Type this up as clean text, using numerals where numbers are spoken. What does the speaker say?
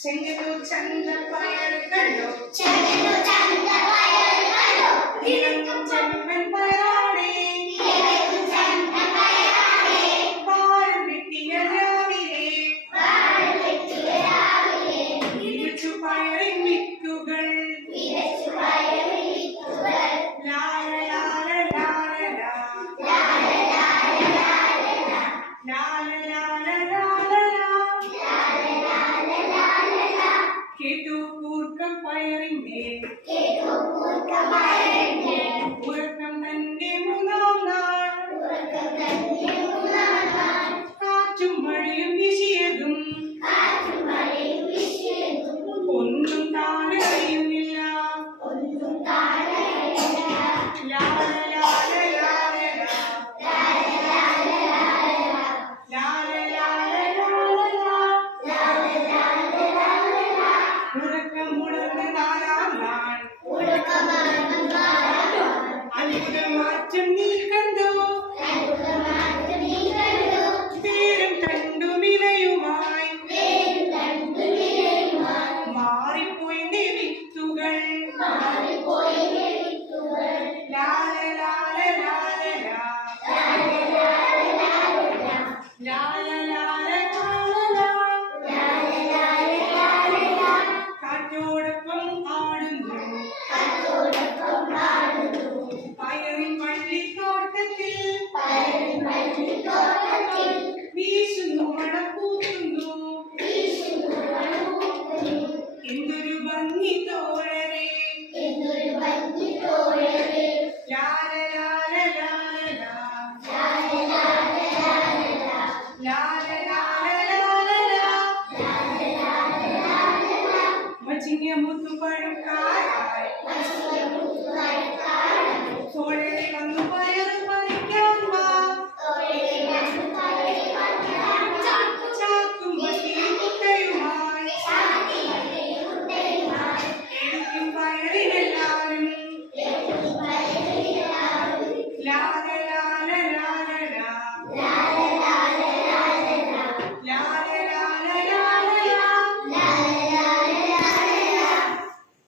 ചെങ്ങനൂർ ചന്തപ്പയർ കണ്ടോ ഇളങ്ങും ചെമ്മൻ പയറാണേ പാരം വെട്ടിയ രാവിലെ വിതച്ചു പയറിൻ വിത്തുകൾ ലാല ലാല ലാല ലാല ലാല ലാല കേട്ടു കൂർക്കം പയറിന്റെ ഉറക്കം തന്റെ മൂന്നാം നാൾ കാറ്റും മഴയും വീശിയതും ഒന്നും താഴെ അറിയുന്നില്ല ലാല ലാല ലാല ലാല ലാല ഉറക്കമുണർന്ന് നാലാം നാൾ അത്ഭുത മാറ്റം നീ കണ്ടോ പേരും കണ്ടു വിലയുമായി മാറിപ്പോയിന്റെ വിത്തുകൾ ലാല ലാല ലാല ലാല ലാല കാറ്റോടൊപ്പം ആടുന്നു പയറിൻ പള്ളിത്തോട്ടത്തിൽ വീശുന്നു മണം പൂക്കുന്നു എന്തൊരു ഭംഗി തോഴരേ ലാല ലാല ലാല ലാല ലാല ലാല മച്ചിങ്ങ മുത്തുപഴം